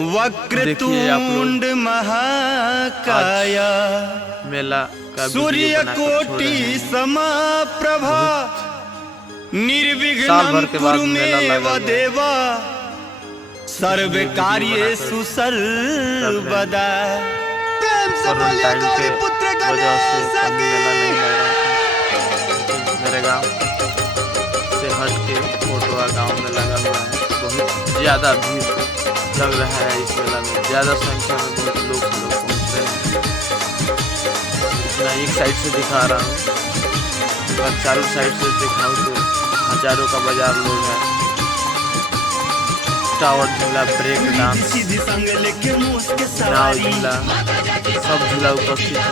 वक्रतुंड महाकाया मेला का सूर्य कोटि समाप्रभा निर्विघ्नं कुरु मे देवा सर्व कार्येषु सर्वदा। पुत्र मेरे गांव से हट के कोटवा गांव में लगा हुआ है। बहुत ज़्यादा भीड़ लग रहा है इस मेला में, ज़्यादा संख्या में बहुत लोग पहुँच रहे हैं। इतना एक साइड से दिखा रहा हूँ, अगर चारों साइड से दिखाऊँ तो हजारों का बाजार लोग है। टावर झूला, ब्रेक डांस, नाव झूला, सब झूला उपस्थित है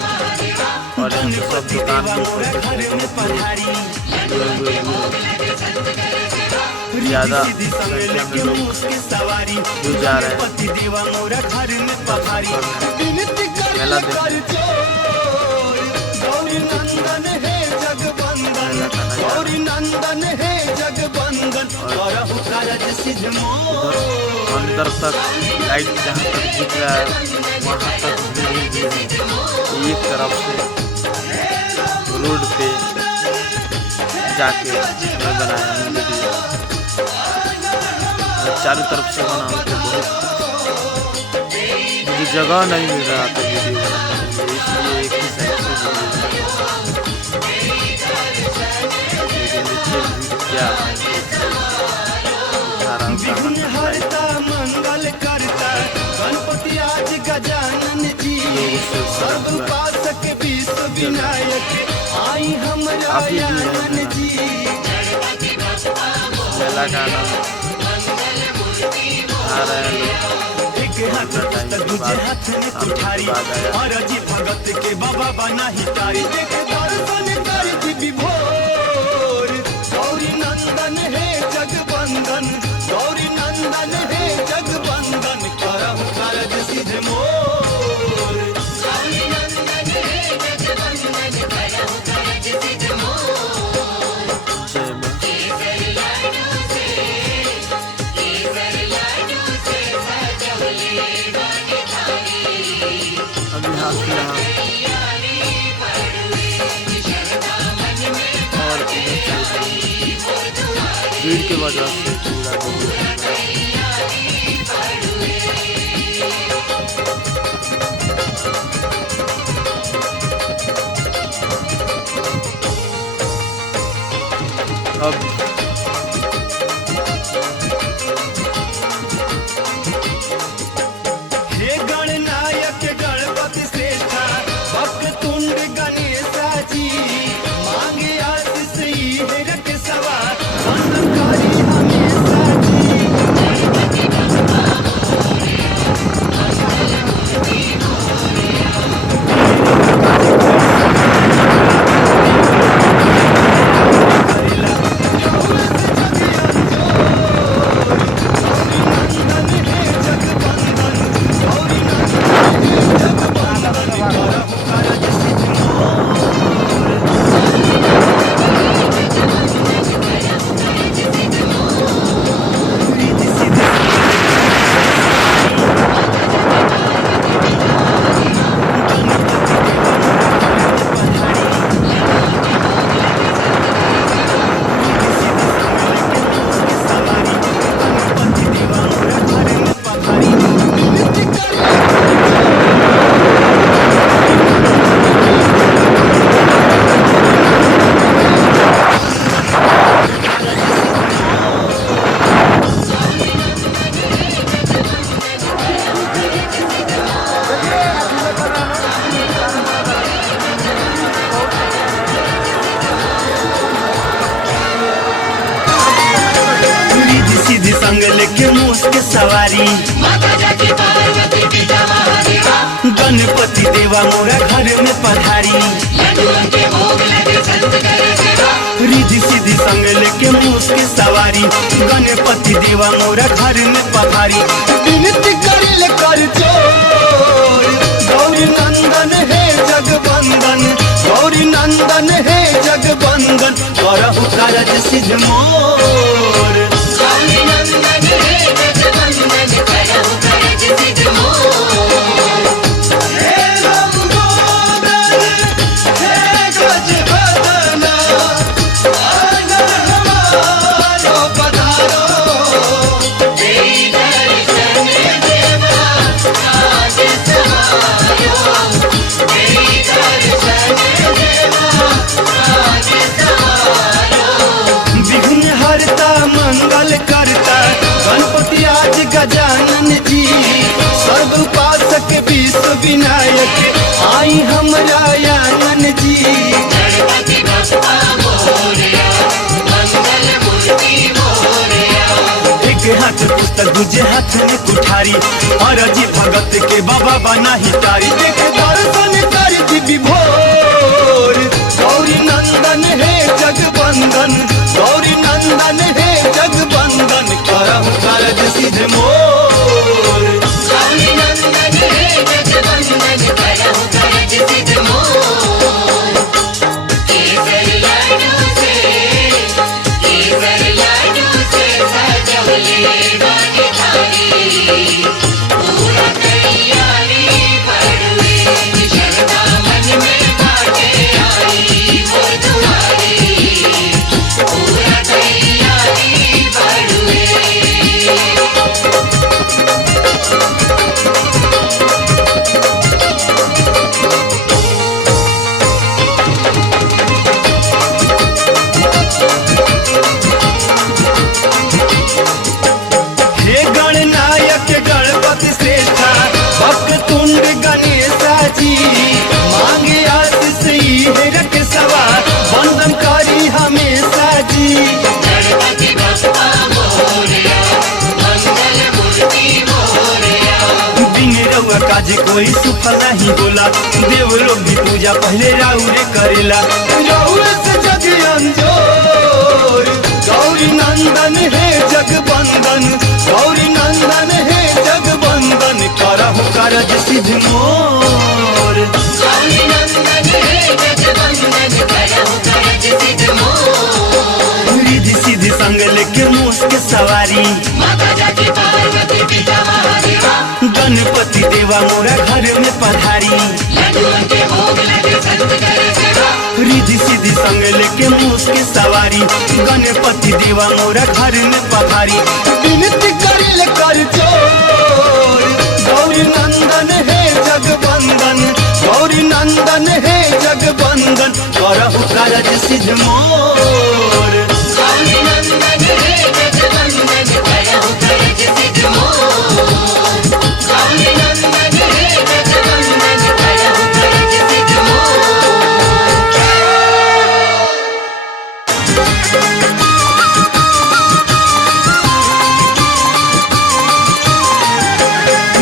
और सब दुकान भी ज़्यादा संख्या में लोग जो जा रहे हैं मेला देखने। अंदर तक लाइट जहाँ तक दिख रहा है वहाँ तक भीड़ है। एक तरफ से रोड पे जाके मैं बनाया हूँ वीडियो, चारों तरफ से बनाऊँ तो बहुत मुझे जगह नहीं मिल रहा था वीडियो बनाने के लिए, इसलिए एक ही साइड से क्या मंगल करता गणपति आज गजानन जी सर्वोपासक विश्व विनायक आई हमरा जी। मेला का आनंद आ रहे हैं लोग। एक हाथ दूजे हाथ में कुठारी और जी भगत के बाबा बना ही तारी देख दर्शन कर विभोर। गौरी नंदन है जगवंदन, गौरी नंदन है जगवंदन करहु कारज सिद्ध मोर। गौरी नंदन है जगवंदन करहु कारज सिद्ध मोर। अभी हाथ और भीड़ के वजह से अब हे गणनायक गणपति श्रेष्ठा वक्रतुंड गणेशा जी मांगे आशीष ही है रख सवा संतकारी हमेशा संग लेके मूस के सवारी गणपति देवा मोरा घर में पधारी। रिधि सीधी संग लेके मूस के सवारी गणपति देवा मोरा घर में पधारी। विनती करिल कर जोर गौरी नंदन है जगवंदन, गौरी नंदन है जगवंदन करहु कारज सिद्ध मोर। गौरी नंदन है जगवंदन करहु कारज जी सर्व उपासक विश्व विनायक आई हमरा आंगन जी। गणपति बप्पा मोरया, मंगल मूर्ति मोरया। एक हाथ पुस्तक दूजे हाथ में कुठारी और अजी भगत के बाबा बना हितारी। देख दर्शन कर दिव्य भोर गौरी नंदन है जगबंदन, गौरी नंदन है जगबंदन करहु कारज सिद्ध मोर। गौरी नंदन है जगबंदन करहु कारज सिद्ध मोर। केसर लाडू से सजौले बाटे थारी, पूरा तैयारी बड़ुए, शरदा मन में बाटे आई मोर दुआरी, पूरा तैयारी बड़ुए। हे गणनायक गणपति श्रेष्ठा भक्तुंड गणेशा जी मांगे आशीष ही रख सवा वंदन करी हमेशा जी। गणपति बप्पा मोरया, मंगल मूर्ति मोरया। बिन रउआ काज कोई सुफल नहीं बोला, देव लोग भी पूजा पहले राउरे करेला। राउरे से जग अंजोर गौरी नंदन है जगबंदन, गौरी नंदन है जगबंदन करहु कारज सिद्ध मोर। गौरी नंदन है जगबंदन करहु कारज सिद्ध मोर। रिधि सिद्धि संग लेके मूस के सवारी माता जाति पार्वती पिता महादेवा, गणपति देवा मोरा घर में पधारी। लड्डुओं के भोग लगे संत करे सेवा, रिधि सिद्धि संग लेके मूस के सवारी गणपति देवा मोरा घर में पधारी। विनती करिल कर जोर गौरी नंदन है जगबंदन, गौरी नंदन है जगबंदन करहु कारज सिद्ध मोर। गौरी नंदन है जगबंदन करहु कारज सिद्ध मोर। गौरी नंदन है जगबंदन करहु कारज सिद्ध मोर।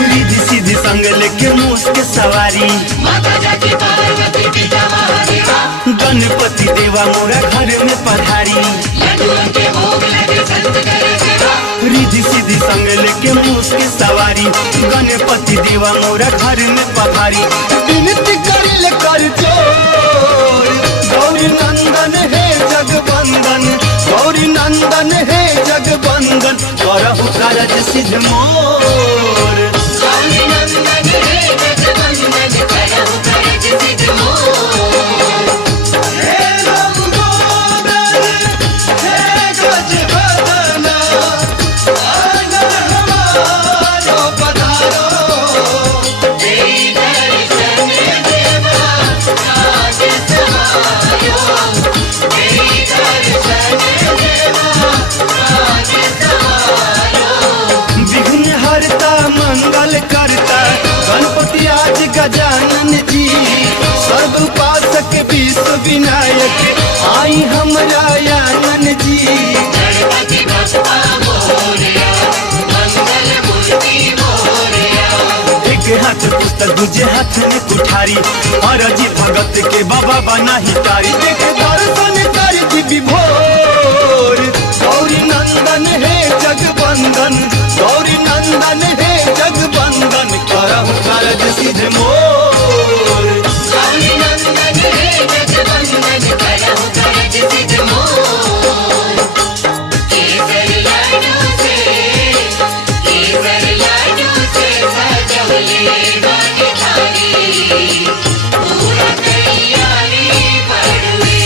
रिधि सिद्धि संग लेके मूस के सवारी माता जाति पार्वती पिता महादेवा, गणपति देवा मोरा घर में पधारी। लड्डुओं के भोग लगे संत करे सेवा, रिधि सिद्धि संग लेके मूस के सवारी गणपति देवा मोरा घर में पधारी। विनती करिल कर जोर गौरी नंदन है जगबंदन, गौरी नंदन है जगबंदन करहु कारज सिद्ध मोर। गौरी नंदन है जगबंदन करहु कारज सिद्ध मोर। हे लंबोदर हे गजबदन आंगन हमारो पधारो। तेरी दर्शन देवा राज समायो, तेरी दर्शन देवा राज समायो। विघ्न हरता मंगल करता गणपति आज गजानन जी सर्व उपासक विश्व विनायक आई हमरा आंगन जी। गणपति बप्पा मोरया, मंगल मूर्ति मोरया। एक हाथ पुस्तक दूजे हाथ में कुठारी और अजी भगत के बाबा बना हितारी। देख दर्शन कर दिव्य भोर गौरी नंदन है जगबंदन, गौरी नंदन है जगबंदन करहु कारज सिद्ध मोर। गौरी नंदन है जगबंदन करहु कारज सिद्ध मोर। केसर लाडू से सजौले बाटे थारी, पूरा तैयारी बड़ुए,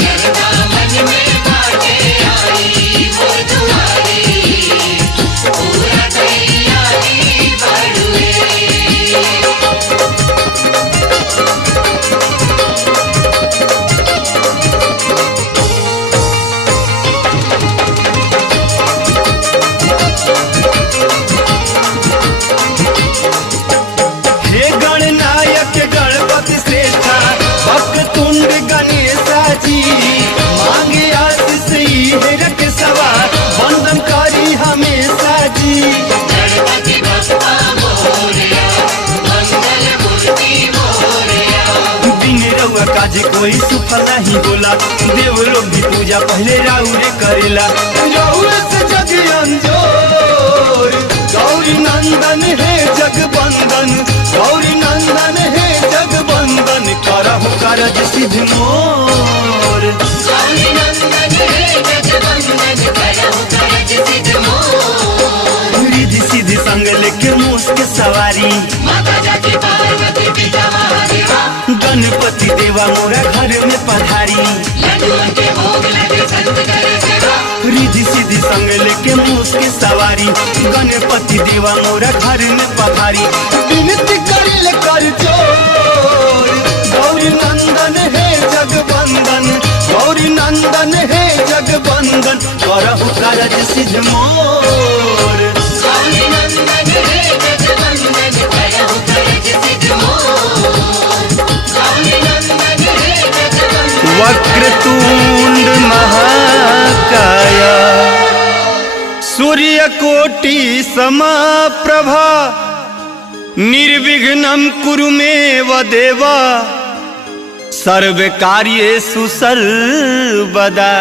शरदा मन में बाटे आई मोर दुआरी, पूरा तैयारी कोई सुफल नहीं होला, देव लोग भी पूजा पहले राउरे करेला। राउरे से जग अंजोर, गौरी नंदन है जगबंदन, गौरी नंदन है जगबंदन, करहु कारज सिद्ध मोर। गौरी नंदन हे जगवंदन, करहु कारज सिद्ध मोर। रिद्धि सिद्धि संग लेके मूस के सवारी, माता जाके पार्वती पिता महादेवा, गणपति देवा मोरा घर में पधारी। लड्डुओं के भोग लगे संत करे सेवा, रिद्धि सिद्धि संग लेके मूस के सवारी, गणपति देवा मोरा घर में पधारी। विनती करिल कर जोर, गौरी नंदन है जगबंदन, गौरी नंदन है जगबंदन, करहु कारज सिद्ध मोर। गौरी नंदन हे जगवंदन, करहु कारज सिद्ध मोर। गौरी नंदन हे जगवंदन, वक्रतुंड महाकाय, सूर्यकोटि समाप्रभा, निर्विघ्नं कुरु मे देवा, सर्वकार्येषु सर्वदा।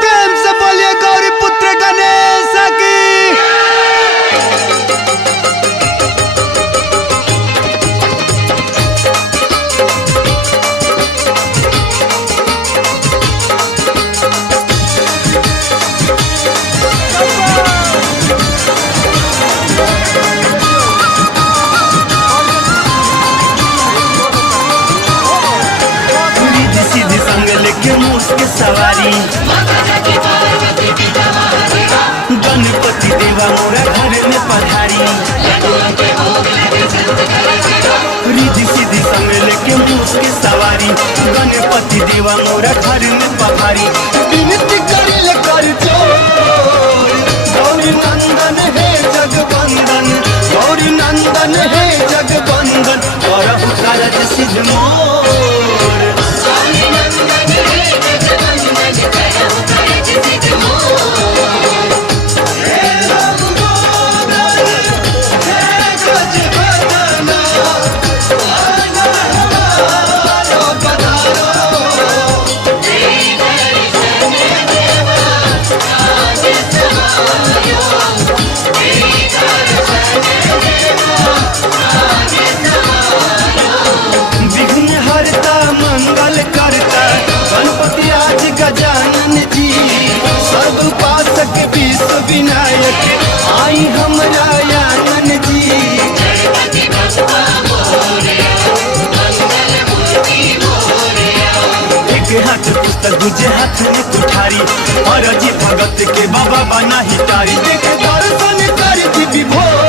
प्रेम से बोलिए गौरी पुत्र गणेश की। सीधी संग लेके मूस के सवारी, माता जाके पार्वती पिता महादेवा, गणपति देवा मोरा घर में पधारी। लड्डुओं के भोग लगे संत करे सेवा, रिद्धि सीधी संग लेके मूस के सवारी, गणपति देवा मोरा घर में पधारी। विनती करिल कर जोर, गौरी नंदन है जगबंदन, गौरी नंदन है जगबंदन, करहु कारज सिद्ध मोर। गौरी नंदन हे जगवंदन, करहु कारज सिद्ध मोर। विघ्न हरता मंगल करता, गणपति आज गजानन जी, सर्व उपासक विश्व विनायक, आई हमरा आनन जी। गणपति बप्पा मोरया, मंगल मूर्ति मोरया। एक हाथ पुस्तक दूजे हाथ में कुठारी, और अजी भगत के बाबा बना हितारी, देख दर्शन कर दी विभोर।